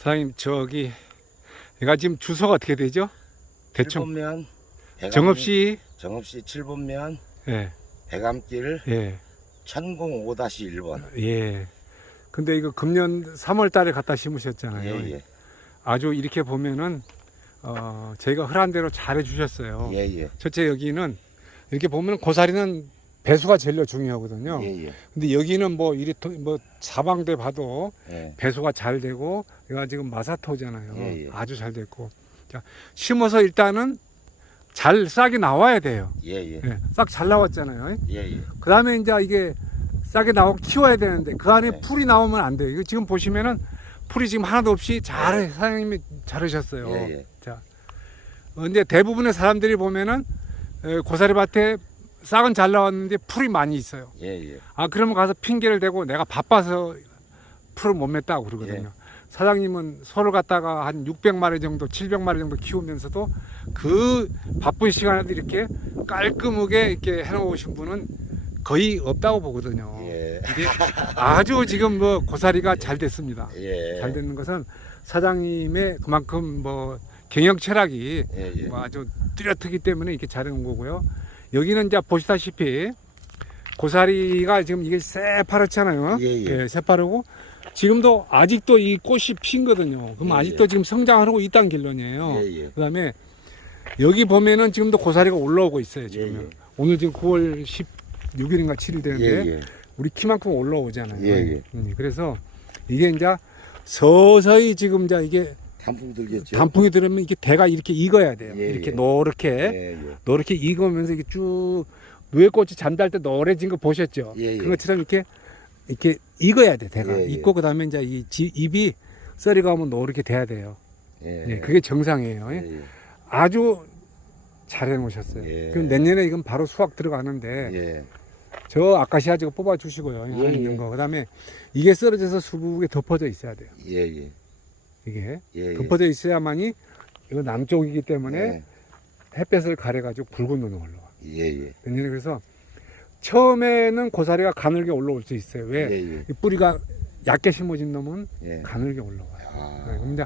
사장님 저기 얘가 지금 주소가 어떻게 되죠? 대충 7번면 정읍시 정읍시 7번면 예, 대감길 예, 천공 5-1번. 예. 근데 이거 금년 3월 달에 갖다 심으셨잖아요. 예, 예. 아주 이렇게 보면은 어, 저희가 흐란 대로 잘해 주셨어요. 예, 예. 첫째 여기는 이렇게 보면 고사리는 배수가 제일 중요하거든요. 예, 예. 근데 여기는 뭐 이리 토- 뭐 사방대 봐도 예. 배수가 잘 되고 얘가 지금 마사토잖아요. 예, 예. 아주 잘 됐고. 자, 심어서 일단은 잘 싹이 나와야 돼요. 예, 예. 예, 싹잘 나왔잖아요. 예, 예. 그 다음에 이제 이게 싹이 나오고 키워야 되는데 그 안에 네. 풀이 나오면 안 돼요. 이거 지금 보시면은 풀이 지금 하나도 없이 잘 사장님이 자르셨어요. 예, 예. 어, 근데 대부분의 사람들이 보면은 에, 고사리 밭에 싹은 잘 나왔는데 풀이 많이 있어요. 예, 예. 아 그러면 가서 핑계를 대고 내가 바빠서 풀을 못 맸다고 그러거든요. 예. 사장님은 소를 갖다가 한 600마리 정도, 700마리 정도 키우면서도 그 바쁜 시간에도 이렇게 깔끔하게 이렇게 해놓으신 분은 거의 없다고 보거든요. 예. 이게 아주 지금 뭐 고사리가 잘 됐습니다. 예. 잘 되는 것은 사장님의 그만큼 뭐 경영 철학이 예, 예. 뭐 아주 뚜렷하기 때문에 이렇게 잘해온 거고요. 여기는 이제 보시다시피 고사리가 지금 이게 새파랗잖아요. 예, 예. 새파르고 지금도 아직도 이 꽃이 핀거든요. 그럼 예, 아직도 예. 지금 성장하고 있다는 결론이에요. 예, 예. 그다음에 여기 보면은 지금도 고사리가 올라오고 있어요. 지금 예, 예. 오늘 지금 9월 16일인가 7일 되는데 예, 예. 우리 키만큼 올라오잖아요. 예, 예. 음, 그래서 이게 이제 서서히 지금 이제 이게 단풍 들겠죠. 단풍이 들으면 이게 대가 이렇게 익어야 돼요. 예, 이렇게 예. 노랗게 예, 예. 노랗게 익으면서 이게 쭉 누에꽃이 잠잘 때 노래진 거 보셨죠? 예, 예. 그런 것처럼 이렇게 이렇게 익어야 돼 대가 예, 예. 익고 그다음에 이제 이 지- 잎이 썰이가 오면 노랗게 돼야 돼요. 예. 예, 그게 정상이에요. 예. 예, 예. 아주 잘 해놓으셨어요. 예. 그럼 내년에 이건 바로 수확 들어가는데 예. 저 아카시아 저거 뽑아 주시고요. 예, 예. 거. 그다음에 이게 썰어져서 수국에 덮어져 있어야 돼요. 예, 예. 이게 예. 덮어져 있어야만이 이거 남쪽이기 때문에 예. 햇볕을 가려가지고 붉은 눈이 올라와. 예, 예. 그래서 처음에는 고사리가 가늘게 올라올 수 있어요. 왜? 예, 예. 이 뿌리가 얇게 심어진 놈은 예. 가늘게 올라와요. 아. 근데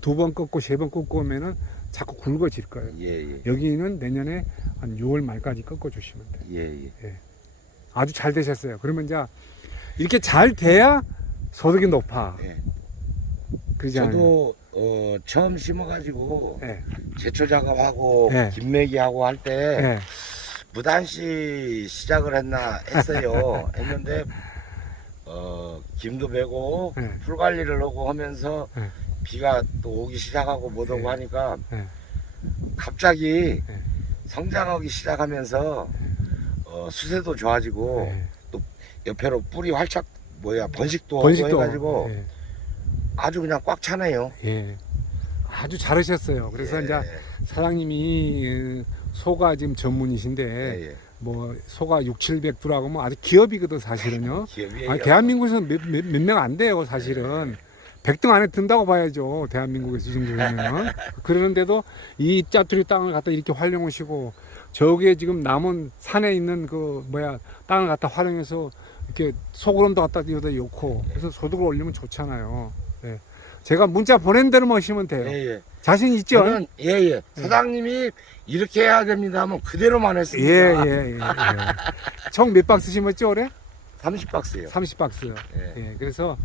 두 번 꺾고 세 번 꺾고 오면은 자꾸 굵어질 거예요. 예, 예. 여기는 내년에 한 6월 말까지 꺾어 주시면 돼요. 예, 예. 아주 잘 되셨어요. 그러면 이제 이렇게 잘 돼야 소득이 높아. 예. 않아요? 저도 어, 처음 심어가지고 예. 제초 작업하고 예. 김매기하고 할때 예. 무단시 시작을 했나 했어요. 했는데 어, 김도 베고 예. 풀 관리를 하고 하면서 예. 비가 또 오기 시작하고 못 오고 예. 하니까 예. 갑자기 예. 성장하기 시작하면서 어, 수세도 좋아지고 예. 옆에로 뿌리 활착 뭐야 번식도, 번식도 해가지고 예. 아주 그냥 꽉 차네요. 예. 아주 잘하셨어요. 그래서 예. 이제 사장님이 소가 지금 전문이신데 예, 예. 뭐 소가 6, 700 들어가고 뭐 아주 기업이거든 사실은요. 기업이에요. 아, 대한민국에서 몇명안 돼요 사실은. 100등 안에 든다고 봐야죠 대한민국에서 이 정도면 그러는데도 이 짜투리 땅을 갖다 이렇게 활용하시고 저기에 지금 남은 산에 있는 그 뭐야 땅을 갖다 활용해서 이렇게 소그름도 갖다 여기다 놓고 그래서 소득을 올리면 좋잖아요 예. 제가 문자 보낸 대로만 하시면 돼요 예, 예. 자신 있죠? 저는 예 예 사장님이 이렇게 해야 됩니다 하면 그대로만 했습니다. 예 예 예 예, 총 몇 박스 심었죠 올해? 30박스요. 30박스요 예. 예, 그래서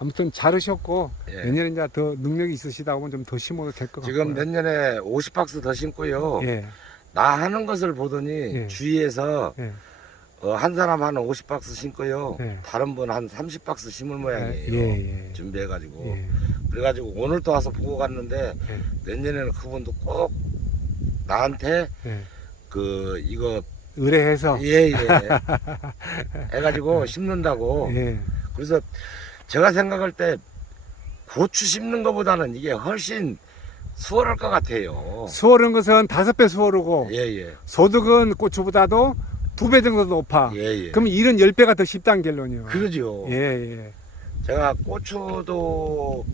아무튼 잘하셨고 예. 내년에 이제 더 능력이 있으시다 보면 좀 더 심어도 될 것 같고요. 지금 내년에 50박스 더 심고요. 예, 나 하는 것을 보더니 예. 주위에서 예, 어, 한 사람 한 50박스 심고요. 예. 다른 분 한 30박스 심을 모양이에요. 예, 예. 준비해가지고 예, 그래가지고 오늘 또 와서 보고 갔는데 예. 내년에는 그분도 꼭 나한테 예. 그 이거 의뢰해서 예예 해가지고 심는다고 예, 그래서 제가 생각할 때 고추 심는 것보다는 이게 훨씬 수월할 것 같아요. 수월한 것은 다섯 배 수월하고 예 예 소득은 고추보다도 두 배 정도 높아. 예 예. 그럼 일은 열 배가 더 쉽다는 결론이요. 그러죠. 예, 예, 제가 고추도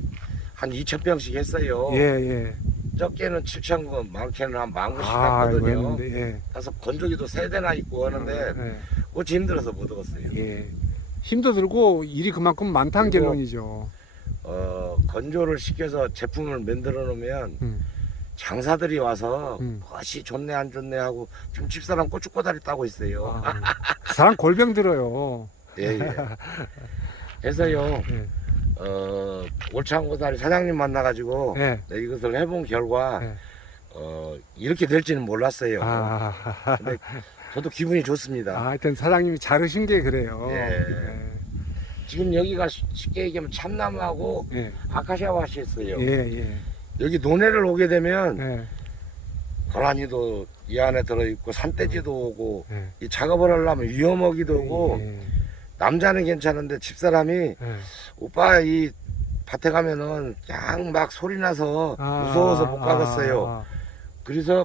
한 2천 병씩 했어요. 예, 예. 적게는 7천 건, 많게는 한 만 건씩 아, 이거 갔거든요. 했는데, 예. 그래서 건조기도 세 대나 있고 하는데 예, 꽃이 힘들어서 못 얻었어요. 예. 힘도 들고 일이 그만큼 많다는 그리고 결론이죠. 어, 건조를 시켜서 제품을 만들어 놓으면 음. 장사들이 와서 음. 무엇이 좋네 안 좋네 하고 지금 집사람 고춧고다리 따고 있어요. 아, 사람 골병 들어요. 예, 예. 그래서요, 예. 어, 올창고다리 사장님 만나가지고 예. 네, 이것을 해본 결과 예. 어, 이렇게 될지는 몰랐어요. 아, 근데 저도 기분이 좋습니다. 아, 하여튼 사장님이 잘하신 게 그래요. 예. 지금 여기가 쉽- 쉽게 얘기하면 참나무하고 예. 아카시아 밭이 있어요. 예, 예. 여기 논해를 오게 되면 예. 고라니도 이 안에 들어있고 산돼지도 오고 예. 이 작업을 하려면 위험하기도 하고 예. 남자는 괜찮은데 집사람이 예. 오빠 이 밭에 가면은 그냥 막 소리 나서 아, 무서워서 못 아, 가겠어요. 아, 그래서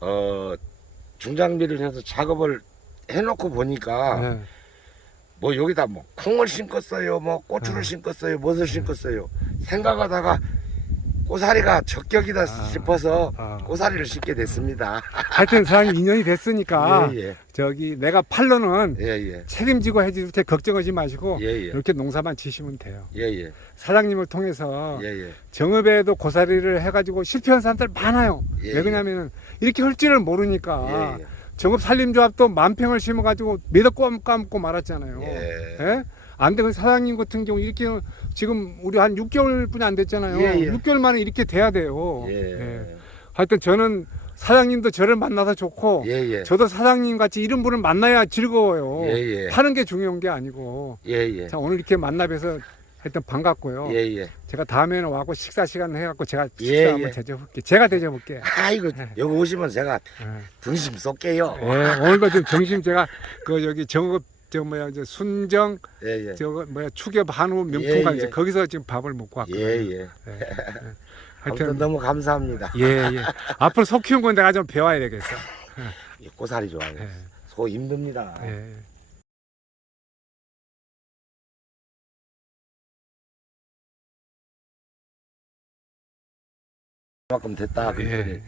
어 중장비를 해서 작업을 해놓고 보니까 예. 뭐 여기다 뭐 콩을 심었어요, 뭐 고추를 아. 심었어요, 무엇을 심었어요. 생각하다가 고사리가 적격이다 아. 싶어서 아. 고사리를 심게 됐습니다. 하여튼 사장님 인연이 됐으니까 예, 예, 저기 내가 팔로는 예, 예, 책임지고 해줄 테 걱정하지 마시고 예, 예, 이렇게 농사만 지시면 돼요. 예, 예, 사장님을 통해서 예, 예. 정읍에도 고사리를 해가지고 실패한 사람들 많아요. 예, 왜 그러냐면은 이렇게 할 줄을 모르니까 예, 정읍 살림조합도 만평을 심어가지고 매덕 감고 말았잖아요. 예. 예? 안 되면 사장님 같은 경우 이렇게 지금 우리 한 6개월뿐이 안 됐잖아요. 예, 예. 6개월 만에 이렇게 돼야 돼요. 예, 예. 하여튼 저는 사장님도 저를 만나서 좋고 예, 예, 저도 사장님 같이 이런 분을 만나야 즐거워요. 예, 예, 파는 게 중요한 게 아니고 예, 예, 자 오늘 이렇게 만나 뵈서 하여튼 반갑고요. 예, 예. 제가 다음에는 와고 식사 시간 해갖고 제가 예, 식사 한번 예. 대접할게. 제가 대접할게. 아이고 여기 오시면 제가 예. 등심 쏠게요. 예, 오늘도 좀 점심 제가 그 여기 정읍 저 뭐야 이제 순정 예, 예, 저거 뭐야 추격 한우 명품관 예, 이제 예. 거기서 지금 밥을 먹고 왔거든요. 예, 예. 예, 예. 아무튼 하여튼 너무 감사합니다. 예, 예. 앞으로 소 키운 건 내가 좀 배워야 되겠어. 이 고사리 좋아요. 예, 소 힘듭니다. 예. 그만큼 됐다. 예, 그랬더니 예.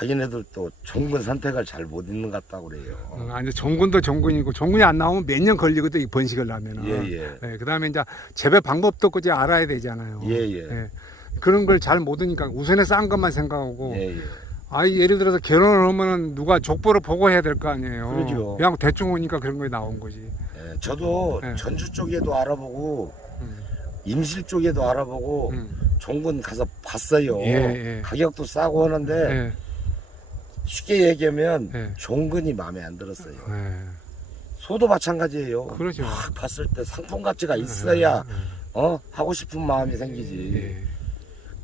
자기네들 또 종근 선택을 잘 못 있는 것 같다고 그래요. 어, 아니 종군도 종군이고 종군이 안 나오면 몇 년 걸리거든 이 번식을 하면은. 예, 예. 예, 그다음에 이제 재배 방법도 그지 알아야 되잖아요. 예, 예. 예. 그런 걸 잘 모르니까 우선에 싼 것만 생각하고 예, 예. 아이 예를 들어서 결혼을 하면은 누가 족보를 보고 해야 될 거 아니에요. 그러죠. 그냥 대충 오니까 그런 거에 나온 거지. 예, 저도 예. 전주 쪽에도 알아보고 음, 임실 쪽에도 알아보고 음. 종근 가서 봤어요. 예, 예. 가격도 싸고 하는데 예, 쉽게 얘기하면 예. 종근이 마음에 안 들었어요. 예. 소도 마찬가지예요. 그러죠. 확 봤을 때 상품 가치가 있어야 예, 어 하고 싶은 마음이 생기지. 예.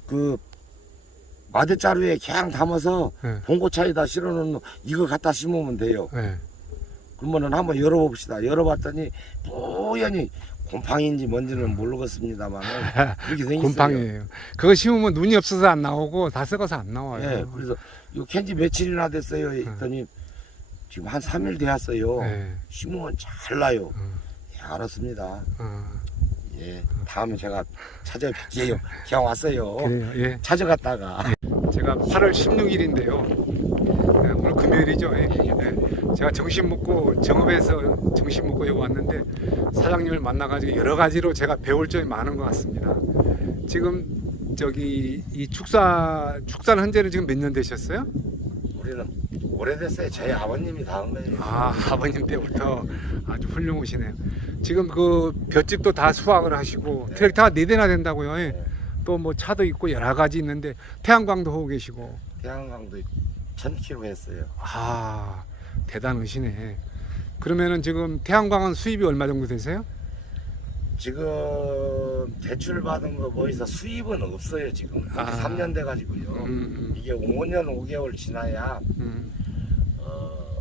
그 마대자루에 그냥 담아서 예. 봉고차에다 실어놓는 이거 갖다 심으면 돼요. 예. 그러면은 한번 열어봅시다. 열어봤더니 뿌연히 곰팡이인지 뭔지는 모르겠습니다만 이렇게 생겼어요. 곰팡이에요. 그거 심으면 눈이 없어서 안 나오고 다 썩어서 안 나와요. 예, 그래서 이거 캔지 며칠이나 됐어요. 했더니 지금 한 3일 되었어요. 예. 심으면 잘 나요. 음. 예, 알았습니다. 어, 예, 다음에 제가 찾아뵐게요. 그냥 왔어요. 그래요. 예. 찾아갔다가 제가 8월 16일인데요. 오늘 금요일이죠. 예. 예. 제가 점심 먹고 정읍에서 점심 먹고 여기 왔는데 사장님을 만나가지고 여러 가지로 제가 배울 점이 많은 것 같습니다. 지금 저기 이 축사 축산 현재는 지금 몇 년 되셨어요? 우리는 오래됐어요. 저희 아버님이 다한 거예요. 아 아버님 때부터 아주 훌륭하시네요. 지금 그 볏집도 다 수확을 하시고 트랙터가 네 대나 된다고요. 예. 네. 또뭐 차도 있고 여러 가지 있는데 태양광도 하고 계시고 태양광도 1000km 했어요. 아 대단하시네. 그러면은 지금 태양광은 수입이 얼마 정도 되세요? 지금 대출 받은 거 뭐해서 수입은 없어요 지금 아. 3년 돼 가지고요. 음, 이게 5년 5개월 지나야 음, 어,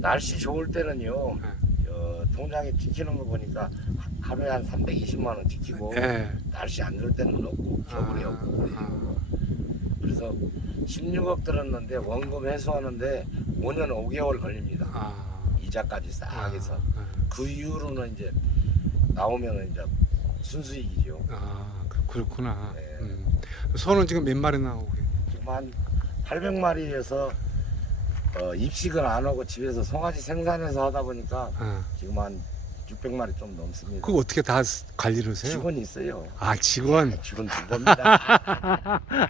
날씨 좋을 때는요 네. 어, 통장에 찍히는 거 보니까 하- 하루에 한 320만 원 찍히고 음. 예. 날씨 안 좋을 때는 없고 겨울에 아, 없고 그래요. 아. 그래서 16억 들었는데 원금 회수하는데 5년 5개월 걸립니다. 아, 이자까지 싹 해서 아, 그 이후로는 이제 나오면은 이제 순수익이죠. 아, 그- 그렇구나. 네. 음. 소는 지금 몇 마리 나오고? 지금 한 800마리에서 어, 입식을 안 하고 집에서 송아지 생산해서 하다 보니까 아, 지금 한 600마리 좀 넘습니다. 그거 어떻게 다 관리를 하세요? 직원이 있어요. 아 직원. 직원 두 겁니다.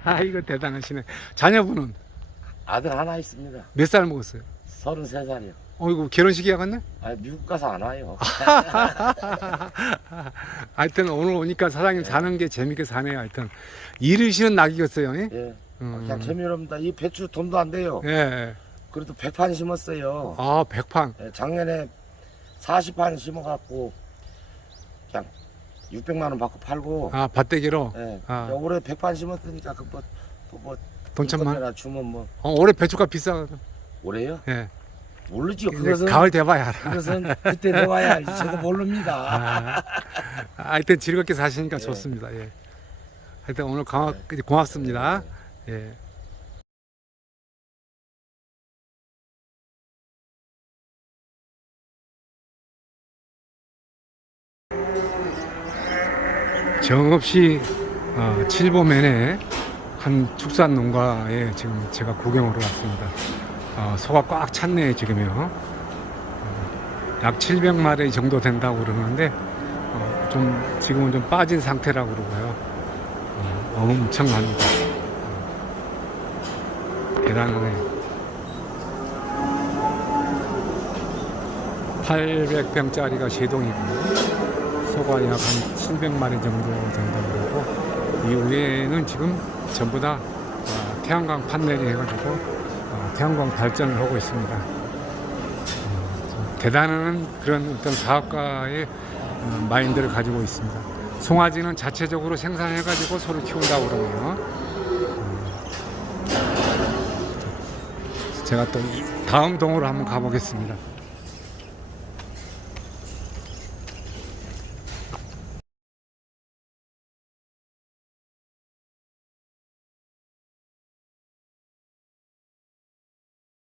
아 이거 대단하시네. 자녀분은 아들 하나 있습니다. 몇 살 먹었어요? 33살이요. 어이구 결혼식이 야 갔네? 아 미국 가서 안 와요. 하여튼 오늘 오니까 사장님 사는 게 재밌게 사네요. 하여튼 이르시는 낙이겠어요. 예? 예. 음. 그냥 재미롭니다. 이 배추 돈도 안 돼요. 예. 그래도 100판 심었어요. 아 백판. 예, 작년에 40판 심어갖고 그냥 600만 원 받고 팔고 아 밭대기로 예. 아. 올해 100판 심었으니까 그뭐 뭐, 뭐 돈 천만. 이나 주면 뭐 어, 올해 배추가 비싸거든. 올해요? 예. 모르죠. 그것은 가을 돼봐야 알아. 그것은 그때 내와야 알지. 저도 모릅니다. 아, 하여튼 즐겁게 사시니까 예. 좋습니다. 예. 하여튼 오늘 고맙, 고맙습니다. 예. 정없이 어, 칠보면에 한 축산 농가에 지금 제가 구경으로 왔습니다. 어, 소가 꽉 찼네요 지금요. 어, 약 700마리 정도 된다고 그러는데 어, 좀 지금은 좀 빠진 상태라고 그러고요. 어, 엄청납니다. 어, 대단하네. 800평짜리가 세동이고 소가 약 한 700마리 정도 된다고 그러고 이 위에는 지금 전부 다 어, 태양광 판넬이 해가지고 어, 태양광 발전을 하고 있습니다. 대단한 그런 어떤 사업가의 어, 마인드를 가지고 있습니다. 송아지는 자체적으로 생산해가지고 소를 키운다고 그러고요. 음, 제가 또 이- 다음 동으로 한번 가보겠습니다.